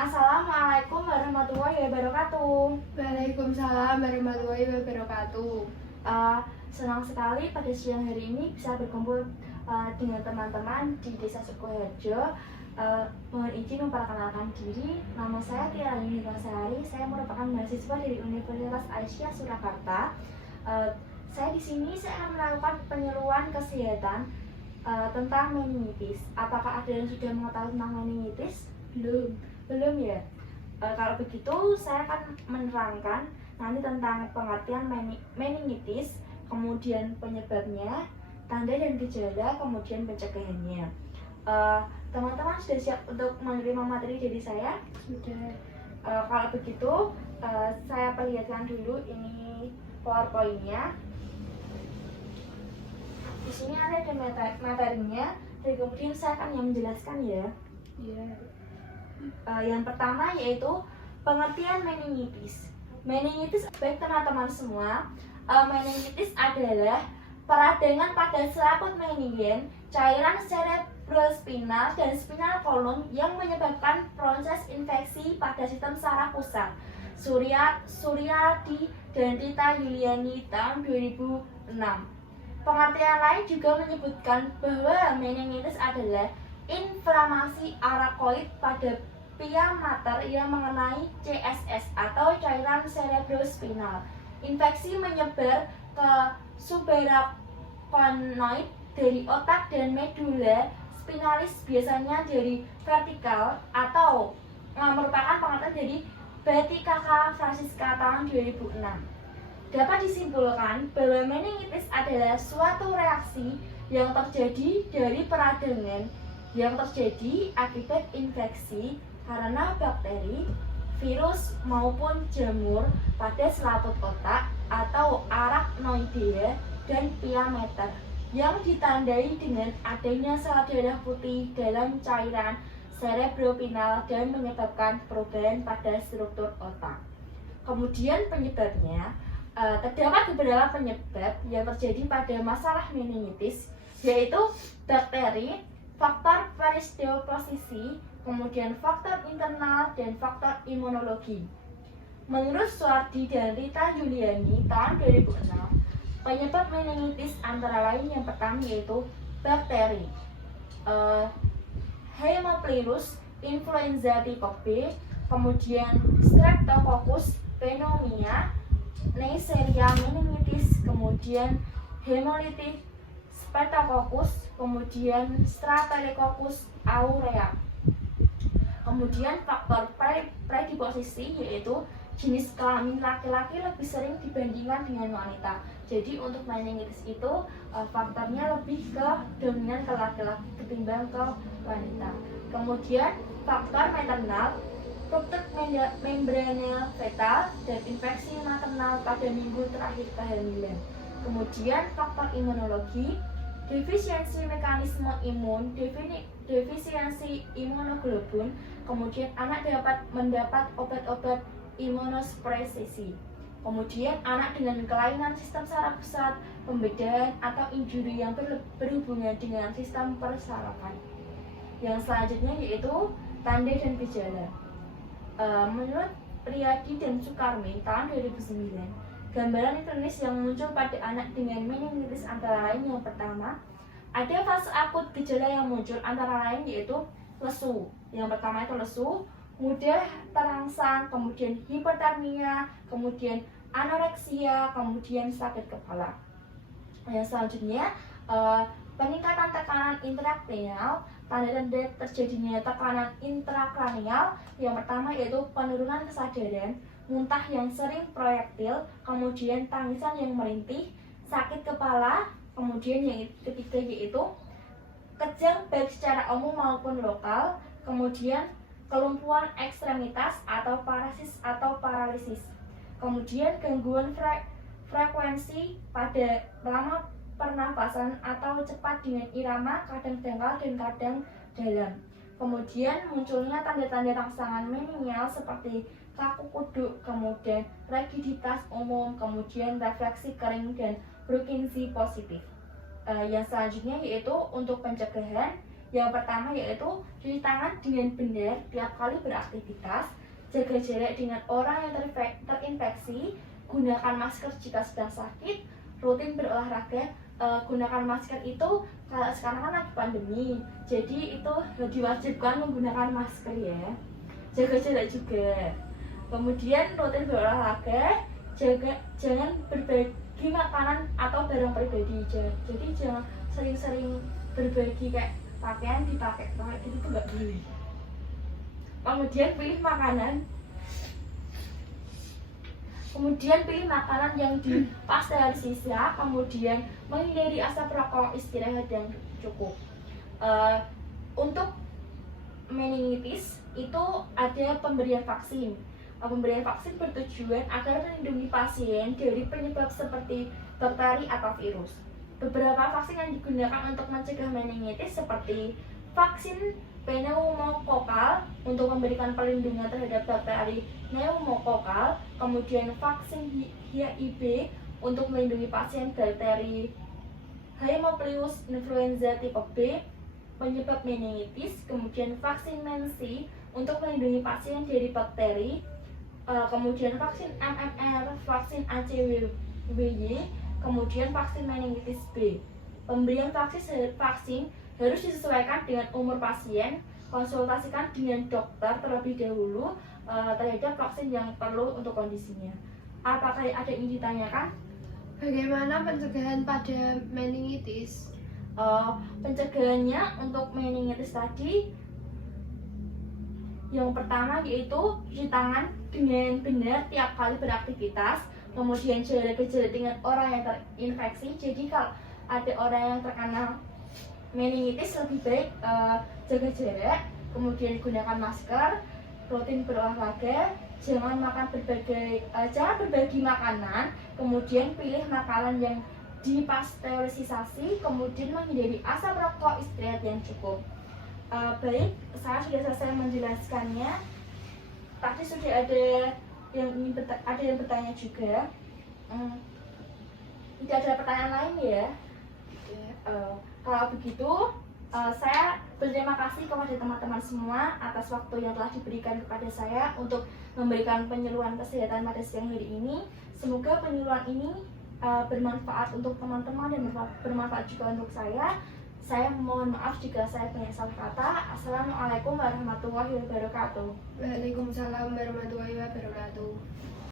Assalamualaikum warahmatullahi wabarakatuh. Waalaikumsalam warahmatullahi wabarakatuh. Senang sekali pada siang hari ini bisa berkumpul dengan teman-teman di Desa Sukoharjo. Mohon izin memperkenalkan diri. Nama saya Tiara Yunikasari. Saya merupakan mahasiswa dari Universitas Aisyah Surakarta. Saya di sini akan melakukan penyuluhan kesehatan tentang meningitis. Apakah ada yang sudah mengetahui tentang meningitis? Belum ya. Kalau begitu saya akan menerangkan nanti tentang pengertian meningitis, kemudian penyebabnya, tanda dan gejala, kemudian pencegahannya. Teman-teman sudah siap untuk menerima materi dari saya? Sudah. Kalau begitu saya perlihatkan dulu ini PowerPoint-nya. Di sini ada materinya, dan kemudian saya akan yang menjelaskan ya. Iya. Yang pertama yaitu pengertian meningitis. Meningitis, baik teman-teman semua, meningitis adalah peradangan pada selaput meningen, cairan cerebrospinal dan spinal column yang menyebabkan proses infeksi pada sistem saraf pusat. Suryadi dan Rita Yuliani tahun 2006. Pengertian lain juga menyebutkan bahwa meningitis adalah inflamasi arakoid pada pia mater yang mengenai CSS atau cairan cerebrospinal. Infeksi menyebar ke subarachnoid dari otak dan medula spinalis, biasanya dari vertikal atau merupakan pengertian dari Betty Kaka Francisca tahun 2006. Dapat disimpulkan bahwa meningitis adalah suatu reaksi yang terjadi dari peradangan yang terjadi akibat infeksi karena bakteri, virus maupun jamur pada selaput otak atau arachnoidea dan pia mater yang ditandai dengan adanya sel darah putih dalam cairan cerebrospinal dan menyebabkan perubahan pada struktur otak. Kemudian penyebabnya, terdapat beberapa penyebab yang terjadi pada masalah meningitis, yaitu bakteri, faktor perisdioposisi, kemudian faktor internal dan faktor imunologi. Menurut Suardi dan Rita Yuliani tahun 2006, penyebab meningitis antara lain yang pertama yaitu bakteri, Haemophilus influenza tipe B, kemudian Streptococcus pneumoniae, Neisseria meningitis, kemudian Hemolytic Staphylococcus, kemudian Staphylococcus aureus. Kemudian faktor predisposisi yaitu jenis kelamin laki-laki lebih sering dibandingkan dengan wanita. Jadi untuk meningitis itu faktornya lebih ke dominan ke laki-laki ketimbang ke wanita. Kemudian faktor maternal, ruptur membranel fetal dan infeksi maternal pada minggu terakhir kehamilan. Kemudian faktor imunologi, defisiensi mekanisme imun, defisiensi imunoglobulin, kemudian anak dapat mendapat obat-obat imunosupresisi. Kemudian anak dengan kelainan sistem saraf pusat, pembedahan atau injuri yang berhubungan dengan sistem persarafan. Yang selanjutnya yaitu tanda dan gejala. Menurut Priyadi dan Sukarmin tahun 2009, gambaran klinis yang muncul pada anak dengan meningitis antara lain yang pertama, ada fase akut gejala yang muncul antara lain yaitu lesu. Yang pertama itu lesu, mudah terangsang, kemudian hipertermia, kemudian anoreksia, kemudian sakit kepala. Yang selanjutnya peningkatan tekanan intrakranial. Tanda-tanda terjadinya tekanan intrakranial yang pertama yaitu penurunan kesadaran, muntah yang sering proyektil, kemudian tangisan yang merintih, sakit kepala, kemudian yang ketiga yaitu kejang baik secara umum maupun lokal, kemudian kelumpuhan ekstremitas atau paralisis, kemudian gangguan frekuensi pada lama pernapasan atau cepat dengan irama kadang dangkal dan kadang dalam. Kemudian munculnya tanda-tanda rangsangan meningial seperti kaku kuduk, kemudian rigiditas umum, kemudian refleksi kering dan Brukinsi positif. Yang selanjutnya yaitu untuk pencegahan, Yang pertama yaitu cuci tangan dengan benar tiap kali beraktivitas, jaga jarak dengan orang yang terinfeksi, gunakan masker jika sedang sakit, rutin berolahraga. Gunakan masker itu kalau sekarang kan lagi pandemi, jadi itu diwajibkan menggunakan masker ya. Jaga jarak juga. Kemudian rutin berolahraga, jangan berbagi makanan atau barang pribadi. Jadi jangan sering-sering berbagi kayak pakaian dipakai gitu tuh nggak boleh. Kemudian pilih makanan yang dipasteurisasi, kemudian menghindari asap rokok, istirahat yang cukup. Untuk meningitis itu ada pemberian vaksin. Pemberian vaksin bertujuan agar melindungi pasien dari penyebab seperti bakteri atau virus. Beberapa vaksin yang digunakan untuk mencegah meningitis seperti vaksin pneumokokal untuk memberikan perlindungan terhadap bakteri pneumokokal, kemudian vaksin HIV untuk melindungi pasien bakteri Haemophilus influenza tipe B penyebab meningitis, kemudian vaksin mensi untuk melindungi pasien dari bakteri, kemudian vaksin MMR, vaksin ACWY, kemudian vaksin meningitis B. Pemberian vaksin harus disesuaikan dengan umur pasien. Konsultasikan dengan dokter terlebih dahulu terhadap vaksin yang perlu untuk kondisinya. Apakah ada yang ditanyakan? Bagaimana pencegahan pada meningitis? Pencegahannya untuk meningitis tadi, yang pertama yaitu cuci tangan dengan benar tiap kali beraktivitas, kemudian jaga jarak dengan orang yang terinfeksi. Jadi kalau ada orang yang terkena meningitis lebih baik jaga jarak, kemudian gunakan masker, rutin berolahraga, jangan berbagi makanan, kemudian pilih makanan yang dipasteurisasi, kemudian menghindari asap rokok, istirahat yang cukup. Baik, saya sudah selesai menjelaskannya. Tadi sudah ada yang bertanya juga. Tidak ada pertanyaan lain ya? Kalau begitu, saya berterima kasih kepada teman-teman semua atas waktu yang telah diberikan kepada saya untuk memberikan penyuluhan kesehatan pada siang hari ini. Semoga penyuluhan ini bermanfaat untuk teman-teman dan bermanfaat juga untuk saya. Saya mohon maaf jika saya banyak salah kata. Assalamualaikum warahmatullahi wabarakatuh. Waalaikumsalam warahmatullahi wabarakatuh.